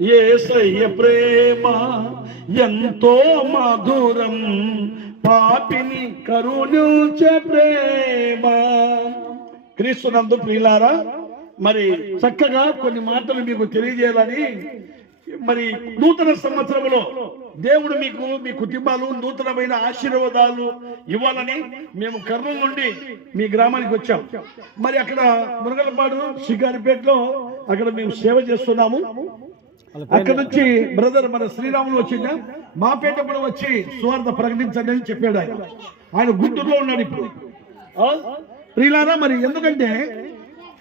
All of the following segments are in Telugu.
ఏసయ్య ప్రేమ ఎంతో మధురం పాపిని కరుణించే ప్రేమ. క్రీస్తునందు ప్రియులారా మరి చక్కగా కొన్ని మాటలు మీకు తెలియజేయాలని మరి నూతన సంవత్సరంలో దేవుడు మీకు మీ కుటుంబాలు నూతనమైన ఆశీర్వాదాలు ఇవ్వాలని మేము కర్నూలు నుండి మీ గ్రామానికి వచ్చాం. మరి అక్కడ మురగలపాడు షికారిపేటలో అక్కడ మేము సేవ చేస్తున్నాము. అక్కడ నుంచి బ్రదర్ మన శ్రీరాములు వచ్చిందా? మా పేట కూడా వచ్చి సువార్త ప్రకటించండి అని చెప్పాడు ఆయన. ఆయన గుంటూరులో ఉన్నాడు ఇప్పుడు? ప్రియులారా మరి ఎందుకంటే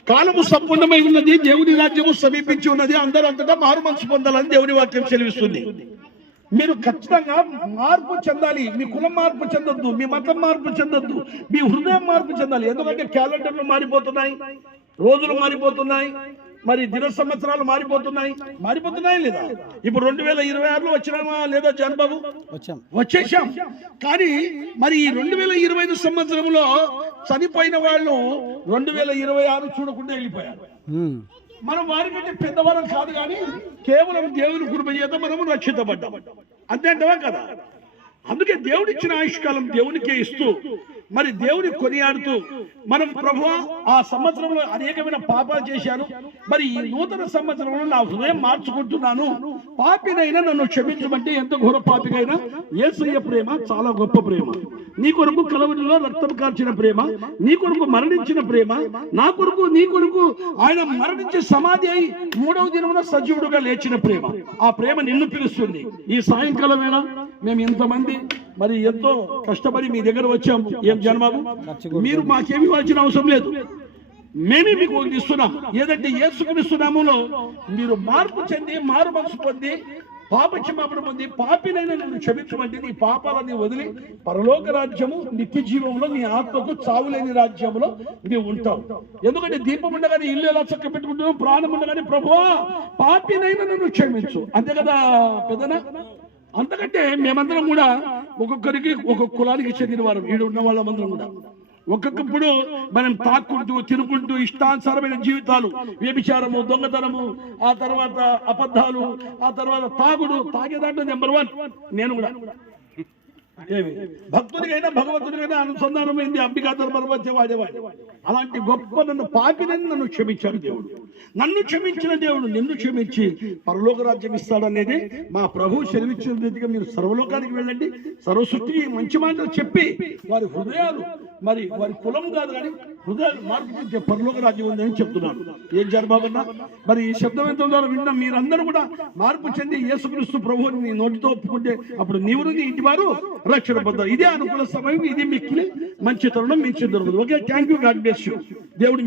కాలము సంపూర్ణమై ఉన్నది దేవుని రాజ్యము సమీపించి ఉన్నది అందరూ అంతటా మారు మనసు పొందాలని దేవుని వాక్యం సెలవిస్తుంది. మీరు ఖచ్చితంగా మార్పు చెందాలి. మీ కులం మార్పు చెందొద్దు మీ మతం మార్పు చెందొద్దు మీ హృదయం మార్పు చెందాలి. ఎందుకంటే క్యాలెండర్లు మారిపోతున్నాయి రోజులు మారిపోతున్నాయి మరి దిన సంవత్సరాలు మారిపోతున్నాయి. మారిపోతున్నాయి లేదా? ఇప్పుడు రెండు వేల ఇరవై ఆరులో వచ్చినామా లేదా జనబాబు? వచ్చాం. వచ్చేసాం. కానీ మరి ఈ రెండు వేల ఇరవై ఐదు సంవత్సరంలో చనిపోయిన వాళ్ళు రెండు వేల ఇరవై ఆరు చూడకుండా వెళ్ళిపోయారు. మనం వారికంటే పెద్దవారం కాదు కానీ కేవలం దేవుని కృప చేత మనము రక్షితపడ్డాం అంతే అంటవా కదా? అందుకే దేవుడిచ్చిన ఆయుష్కాలం దేవునికే ఇస్తూ మరి దేవుని కొనియాడుతూ మనం ప్రభు ఆ సంవత్సరంలో అనేకమైన పాపాలు చేశాను మరి ఈ నూతన సంవత్సరంలో నా హృదయం మార్చుకుంటున్నాను. పాపినైనా నన్ను క్షమించమంటే ఎంత ఘోర పాపికైనా? ఏసయ్య ప్రేమ చాలా గొప్ప ప్రేమ. నీ కొరకు కలవరిలో రక్తం కార్చిన ప్రేమ నీ కొరకు మరణించిన ప్రేమ నా కొరకు నీ కొరకు ఆయన మరణించి సమాధి అయి మూడవ దినమున సజీవుడుగా లేచిన ప్రేమ. ఆ ప్రేమ నిన్ను పిలుస్తుంది. ఈ సాయంకాలం మేము ఎంతమంది మరి ఎంతో కష్టపడి మీ దగ్గర వచ్చాము. ఏం జన్మబాబు మీరు మాకేమి ఇవ్వాల్సిన అవసరం లేదు. మేమే మీకు ఇస్తున్నాం. ఏదంటే యేసుక్రీస్తు నామములో మీరు మార్పు చెంది మారు మనసు పొంది పాప క్షమాపణ పొంది పాపినైనా నన్ను క్షమించమంటే నీ పాపాలని వదిలి పరలోక రాజ్యము నిత్య జీవంలో నీ ఆత్మకు చావులేని రాజ్యంలో నీవు ఉంటావు ఎందుకంటే దీపం ఉండగానే ఇల్లు ఎలా చక్క పెట్టుకుంటున్నావు ప్రాణం ఉండగానే ప్రభువా పాపినైనా నన్ను క్షమించు. అంతే కదా పెద్దనా? అంతకంటే మేమందరం కూడా ఒక్కొక్కరికి ఒక్కొక్క కులానికి చెందిన వారు. ఈడు ఉన్న వాళ్ళమందరం కూడా. ఒక్కొక్కప్పుడు మనం తాక్కుంటూ తినుకుంటూ ఇష్టానుసారమైన జీవితాలు వ్యభిచారము దొంగతనము ఆ తర్వాత అబద్ధాలు ఆ తర్వాత తాగుడు తాగేదాంట్లో నెంబర్ వన్ నేను కూడా. ఏమి? భక్తుడికైనా భగవంతుడికైనా అనుసంధానమైంది అంబికాధర పర్వత్య వాడేవాడు. అలాంటి గొప్ప నన్ను పాపినని నన్ను క్షమించాడు దేవుడు. నన్ను క్షమించిన దేవుడు నిన్ను క్షమించి పరలోక రాజ్యం ఇస్తాడనేది మా ప్రభు సెలవిచ్చిన రీతిగా మీరు సర్వలోకానికి వెళ్ళండి. సర్వసృష్టికి మంచి మాటలు చెప్పి వారి హృదయాలు మరి వారి కులం కాదు కానీ హృదయాలు మార్పు చెందే పరలోక రాజ్యం ఉందని చెప్తున్నాను. ఏం జరబాబన్నా మరి ఈ శబ్దం ఎంత ద్వారా విన్న. మీరందరూ కూడా మార్పు చెంది యేసుక్రీస్తు ప్రభువుని నీ నోటితో ఒప్పుకుంటే అప్పుడు నీవు నీ ఇంటి వారు రక్షణ పొందారు ఇదే అనుకూల సమయం ఇది మిక్కిలి మంచి తరుణం మించి దొరకదు okay thank you. God bless you. దేవుడి